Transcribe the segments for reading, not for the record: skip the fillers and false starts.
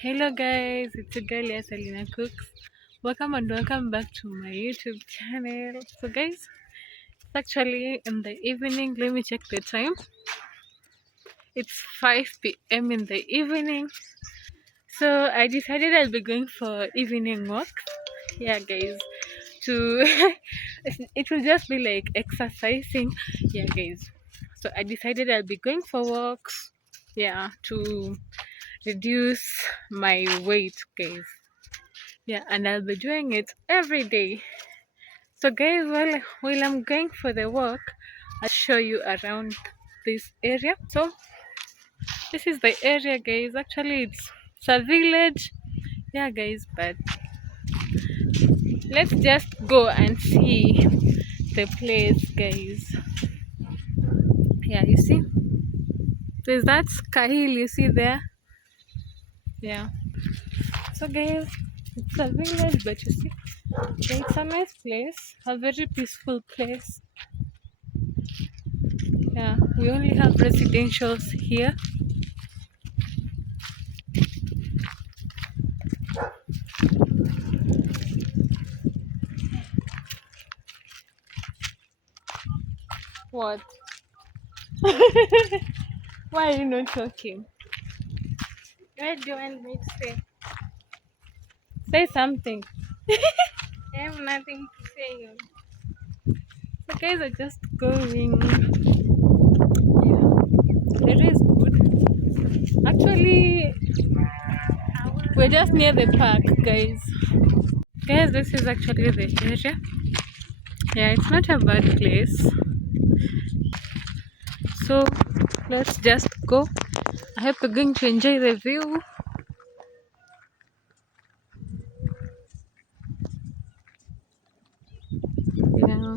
Hello guys, it's your girl Selena Cooks. Welcome and welcome back to my YouTube channel. So guys, it's actually in the evening. Let me check the time. It's 5 p.m. in the evening. So I decided I'll be going for evening walk. Yeah guys. To it will just be like exercising. Yeah guys. So I decided I'll be going for walks. Yeah, to reduce my weight guys. Yeah, and I'll be doing it every day. So guys, while I'm going for the walk, I'll show you around this area. So this is the area guys. Actually it's a village. Yeah guys, but let's just go and see the place guys. Yeah, you see? There's that sky hill you see there. Yeah. So guys, it's a village but you see, it's a nice place, a very peaceful place. Yeah, we only have residentials here. What? Why are you not talking? What do you want me to say? Say something. I have nothing to say. The guys are just going. Yeah, it is good. Actually, we're just near the park, guys. Guys, this is actually the area. Yeah, it's not a bad place. So let's just go. I hope you're going to enjoy the view. Yeah.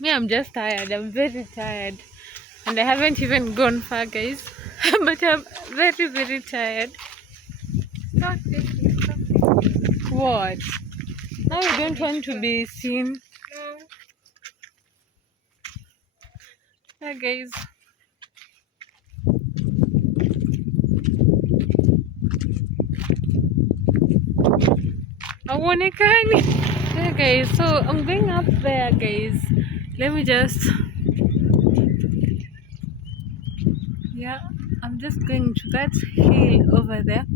Me, I'm just tired. I'm very tired. And I haven't even gone far, guys. But I'm very, very tired. Stop this. Stop this. What? Now you don't want to be seen. No. Yeah, guys. Aonekani. Yeah, guys. So I'm going up there, guys. Let me just. Yeah, I'm just going to that hill over there.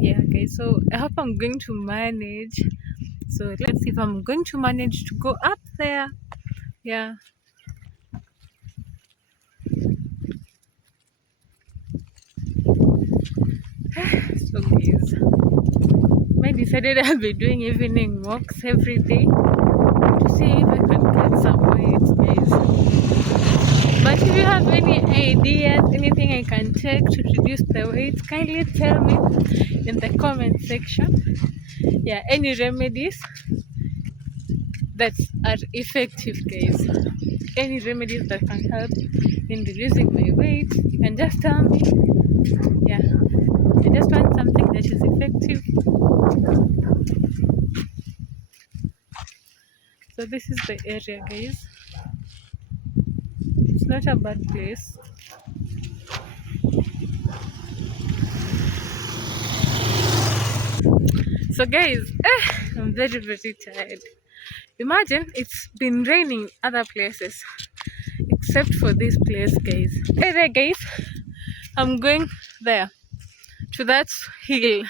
Yeah, guys. So I hope I'm going to manage. So let's see if I'm going to manage to go up there. Yeah. So guys, I decided I'll be doing evening walks every day to see if I can get some weight, guys. But if you have any ideas, anything I can take to reduce the weight, kindly tell me in the comment section. Yeah, any remedies that are effective, guys. Any remedies that can help in reducing my weight, you can just tell me. Yeah, I just want something that is effective. So this is the area, guys. It's not a bad place. So guys, I'm very, very tired. Imagine it's been raining other places except for this place, guys. Hey there, guys. I'm going there to that hill,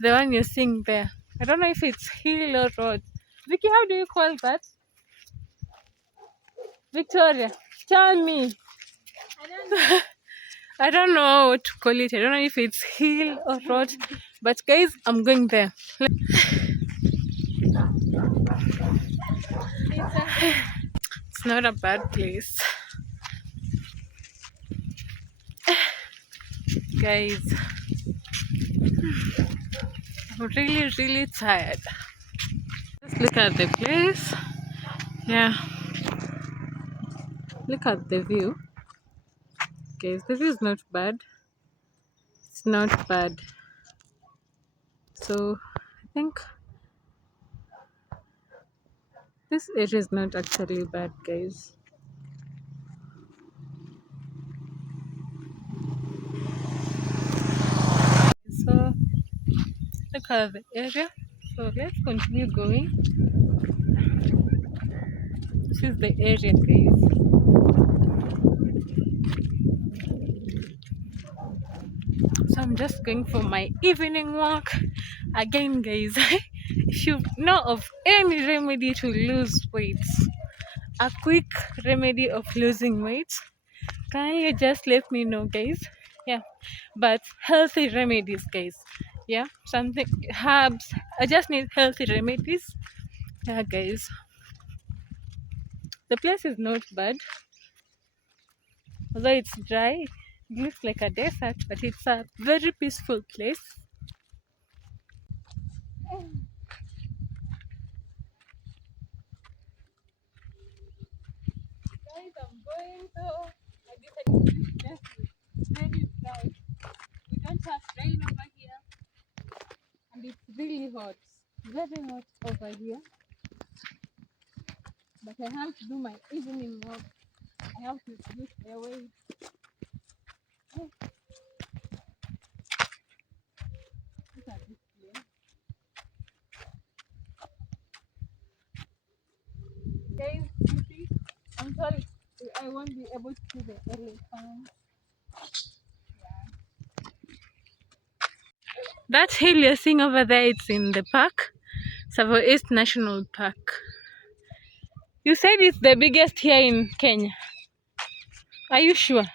the one you're seeing there. I don't know if it's hill or road. Vicky, how do you call that? Victoria, tell me. I don't know. I don't know what to call it. I don't know if it's hill or road. But guys, I'm going there. It's not a bad place. Guys, I'm really, really tired. Just look at the place. Yeah, look at the view. Guys, the view is not bad. It's not bad. So, I think this area is not actually bad, guys. Look at the area. So let's continue going. This is the area, guys. So I'm just going for my evening walk. Again, guys, if you know of any remedy to lose weight, a quick remedy of losing weight, can you just let me know, guys? Yeah, but healthy remedies, guys. Yeah, something herbs. I just need healthy remedies. Yeah, guys. The place is not bad, although it's dry. It looks like a desert, but it's a very peaceful place. Guys, I'm going to. I decided this place is very dry. We don't have rain over here, and it's really hot. Very hot over here. But I have to do my evening walk. I have to reduce the weight. Oh, look at this place. Guys, you see, I'm sorry, I won't be able to see the elephant. That hill you're seeing over there, it's in the park, Savo East National Park. You said it's the biggest here in Kenya. Are you sure?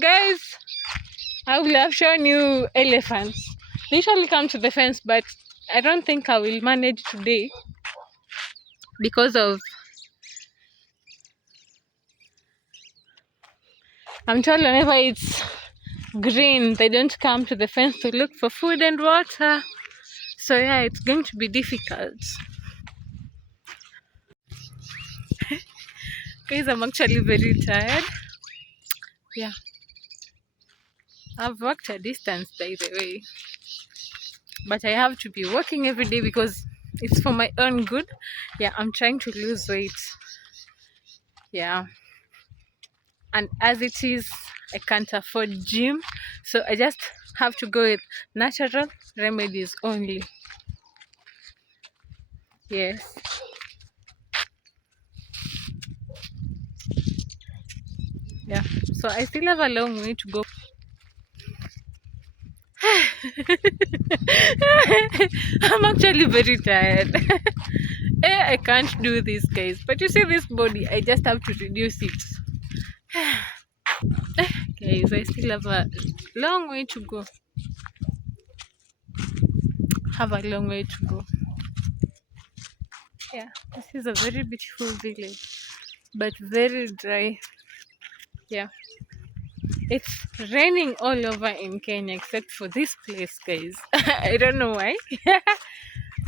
Guys, I will have shown you elephants. They usually come to the fence, but I don't think I will manage today because of, I'm told whenever it's green, they don't come to the fence to look for food and water. So yeah, it's going to be difficult. Guys, I'm actually very tired. Yeah, I've walked a distance, by the way, but I have to be walking every day because it's for my own good. Yeah, I'm trying to lose weight. Yeah, and as it is, I can't afford gym, so I just have to go with natural remedies only. Yes. Yeah, so I still have a long way to go. I'm actually very tired. I can't do this, guys, but you see this body, I just have to reduce it. Guys, I still have a long way to go. Have a long way to go. Yeah, this is a very beautiful village, but very dry. Yeah, it's raining all over in Kenya except for this place, guys. I don't know why.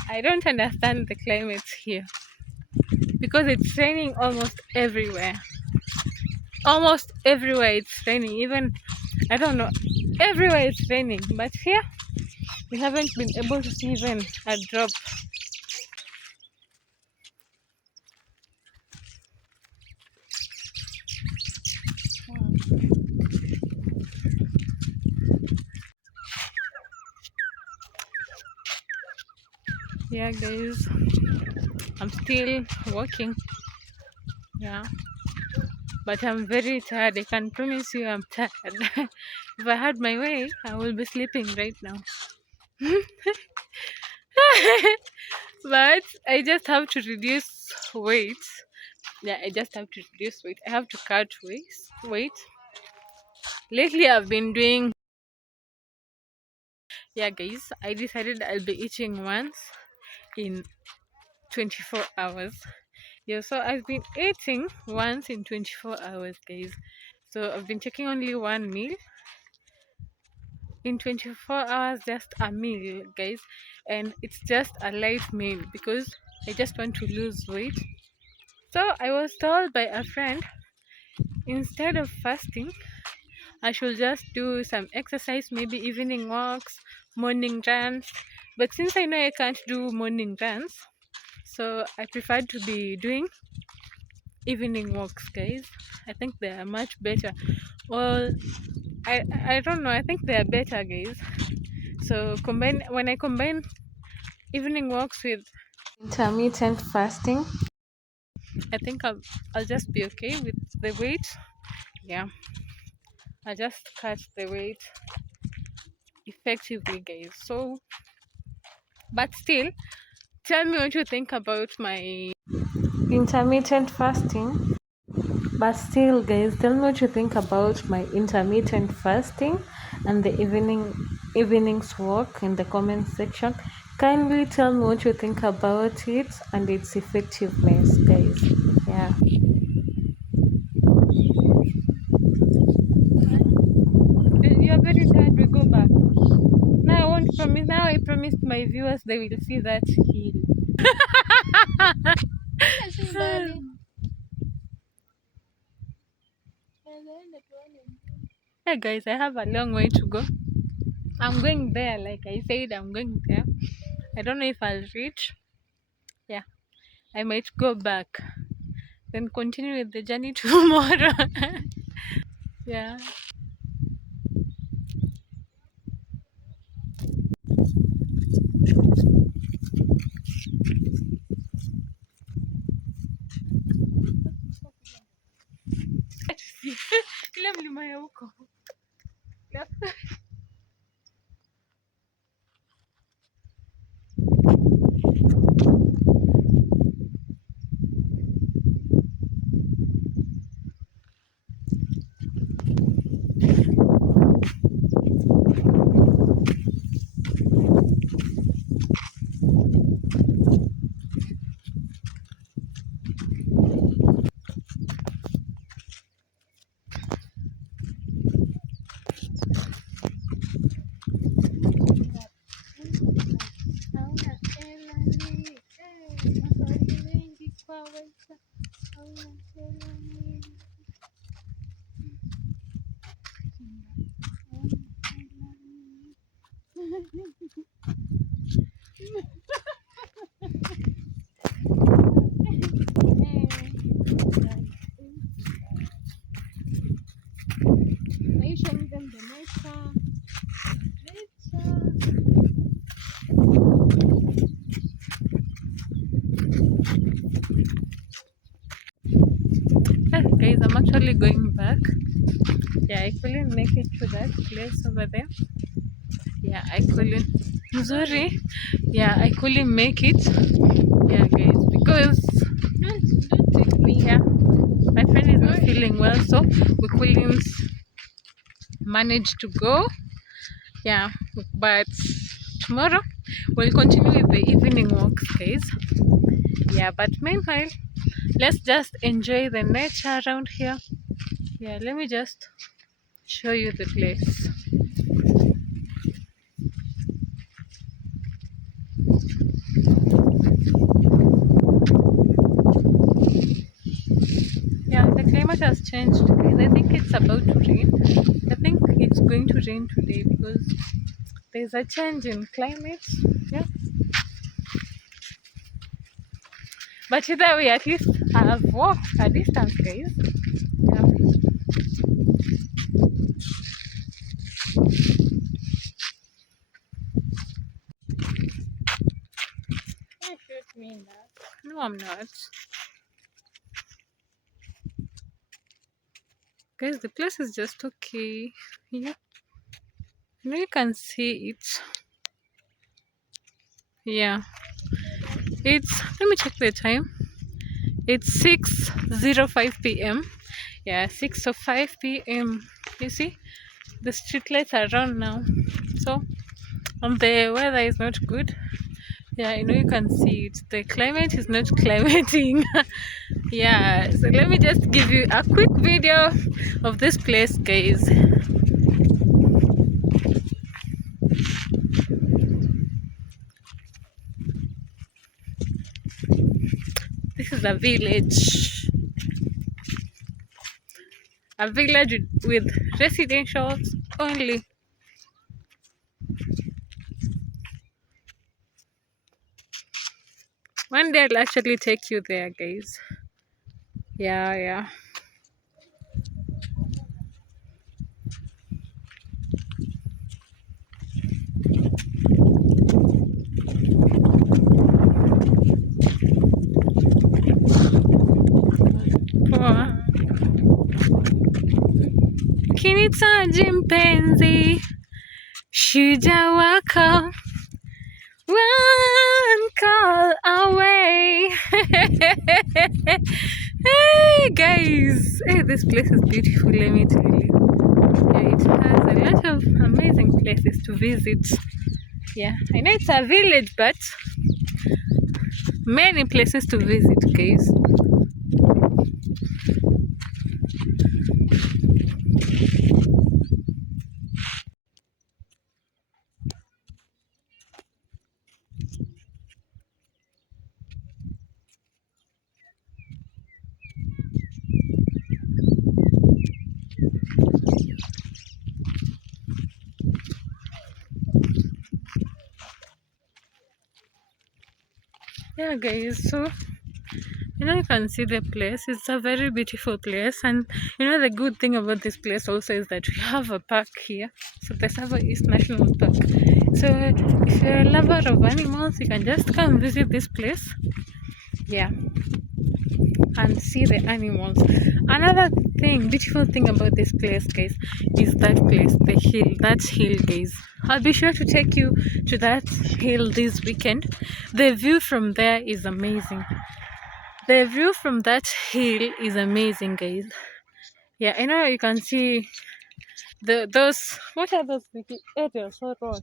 I don't understand the climate here because it's raining almost everywhere. Almost everywhere it's raining. Even, I don't know, everywhere it's raining, but here we haven't been able to see even a drop. Yeah, guys, I'm still walking. Yeah, but I'm very tired. I can promise you I'm tired. If I had my way, I will be sleeping right now. But I just have to reduce weight. Yeah, I just have to reduce weight. I have to cut weight. Lately I've been doing, yeah, guys, I decided I'll be eating once in 24 hours. Yeah, so I've been eating once in 24 hours, guys. So I've been taking only one meal in 24 hours, just a meal, guys, and it's just a light meal because I just want to lose weight. So I was told by a friend, instead of fasting, I should just do some exercise, maybe evening walks, morning runs. But since I know I can't do morning runs, so I prefer to be doing evening walks, guys. I think they are much better. Well, I don't know. I think they are better, guys. So when I combine evening walks with intermittent fasting, I think I'll just be okay with the weight. Yeah, I just cut the weight effectively, guys. So, but still, tell me what you think about my intermittent fasting. But still, guys, tell me what you think about my intermittent fasting and the evenings walk in the comment section. Kindly tell me what you think about it and its effectiveness, guys. Yeah. You are very tired. We go back. Now I won't promise. Now I promised my viewers they will see that heel. Hey guys, I have a long way to go. I'm going there, like I said, I'm going there. I don't know if I'll reach. Yeah, I might go back, then continue with the journey tomorrow. Yeah. Ile mlima ya huko. Are you showing them the nature? Guys, I'm actually going back. Yeah, I couldn't make it to that place over there. Yeah, I couldn't. Sorry. Yeah, I couldn't make it. Yeah, guys, because don't take me. Yeah, my friend is not feeling well, so we couldn't manage to go. Yeah, but tomorrow we'll continue with the evening walks, guys. Yeah, but meanwhile, let's just enjoy the nature around here. Yeah, let me just show you the place. Yeah, the climate has changed, guys. I think it's about to rain. I think it's going to rain today because there's a change in climate. Yeah, but either way, at least I've walked a distance, guys. Yeah. Don't shoot me in that. No, I'm not. Guys, the place is just okay. Yeah, you can see it. Yeah, it's, let me check the time. It's 6:05 p.m. Yeah, 6:05 p.m. You see, the street lights are on now, so the weather is not good. Yeah, I know you can see it. The climate is not climating. Yeah, so let me just give you a quick video of this place, guys. This is a village with residentials only. One day I'll actually take you there, guys. Yeah, yeah. Poa. Kinitaji mpenzi, shujaa wako, one call away. Hey guys, hey, this place is beautiful, let me tell you. Yeah, it has a lot of amazing places to visit. Yeah, I know it's a village, but many places to visit, guys. Yeah, guys, so you can see the place. It's a very beautiful place, and the good thing about this place also is that we have a park here. So the Savo East National Park. So if you're a lover of animals, you can just come visit this place. Yeah, and see the animals. Another beautiful thing about this place, guys, is that hill, guys. I'll be sure to take you to that hill this weekend. The view from there is amazing. The view from that hill is amazing, guys. Yeah, I know you can see those. What are those little areas or what?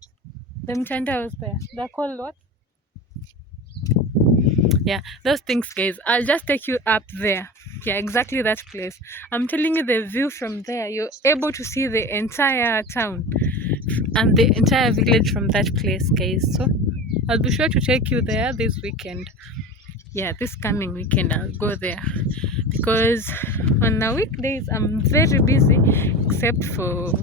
The mtandaos there. They're called what? Yeah, those things, guys. I'll just take you up there. Yeah, exactly that place. I'm telling you, the view from there, you're able to see the entire town and the entire village from that place, guys. So I'll be sure to take you there this weekend. Yeah, this coming weekend I'll go there, because on the weekdays I'm very busy except for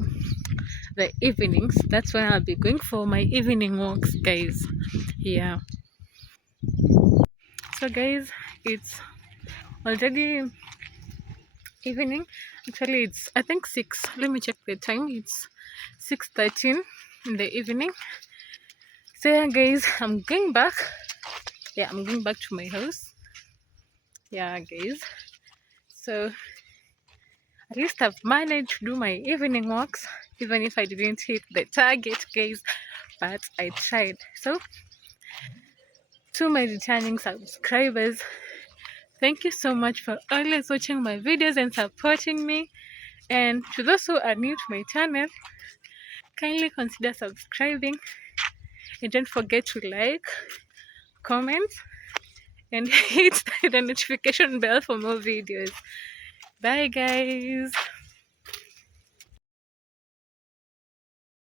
the evenings. That's when I'll be going for my evening walks, guys. Yeah, so guys, it's already evening. Actually, it's, I think, 6. Let me check the time. It's 6:13 in the evening. So yeah, guys, I'm going back. Yeah, I'm going back to my house. Yeah, guys, so at least I've managed to do my evening walks, even if I didn't hit the target, guys, but I tried. So to my returning subscribers, thank you so much for always watching my videos and supporting me. And to those who are new to my channel, kindly consider subscribing, and don't forget to like, comment, and hit the notification bell for more videos. Bye, guys.